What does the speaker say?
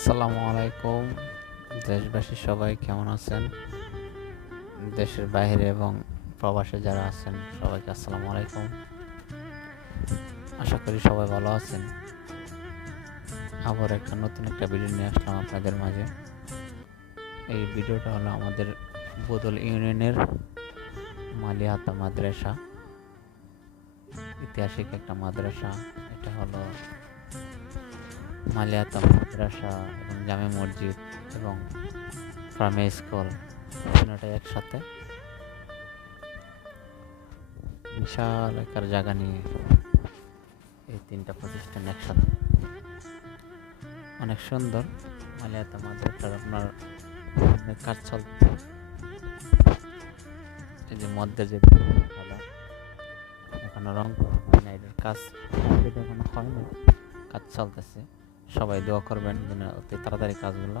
আসসালামু আলাইকুম। দেশবাসী সবাই কেমন আছেন? দেশের বাইরে এবং প্রবাসে যারা আছেন, সবাইকে আসসালামু আলাইকুম। আশা করি সবাই ভালো আছেন। আবার একটা নতুন একটা ভিডিও নিয়ে আসলাম আপনাদের মাঝে। এই ভিডিওটা হলো আমাদের বদল ইউনিয়নের মালিয়াতা মাদ্রাসা। ঐতিহাসিক একটা মাদ্রাসা। এটা হলো মালিয়াতা মাদ্রাসা এবং জামে মসজিদ এবং প্রাইমারি স্কুল তিনটাই একসাথে। বিশাল একার জায়গা নিয়ে এই তিনটা প্রতিষ্ঠান একসাথে। অনেক সুন্দর মালিয়াতা মাদ্রাসার আপনার কাজ চলছে। এই যে মধ্যে যে এখনও রং হয় এটার কাজ এখনও হয়নি কাজ চলতেছে। সবাই দোয়া করবেন যেন অতি তাড়াতাড়ি কাজগুলো